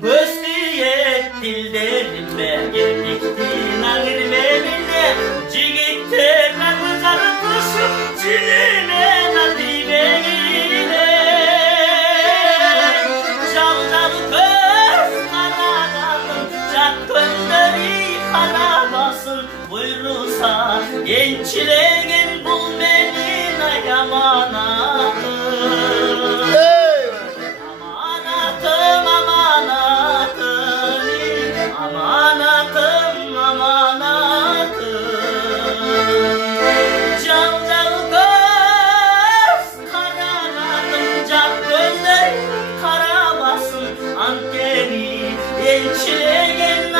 Göstüye dillerime gelmektin ağırmenine Cigitlerle kızarı kuşum çilime nasibine Çalcalı köz kanadanım Çak gözleri kanamasın Buyurursa gençliğin bul beni yamanatım Amanatım amanatım Amanatım amanatım Çalcalı göz kanadım Çak gözleri karamasın Ankeri elçiliğin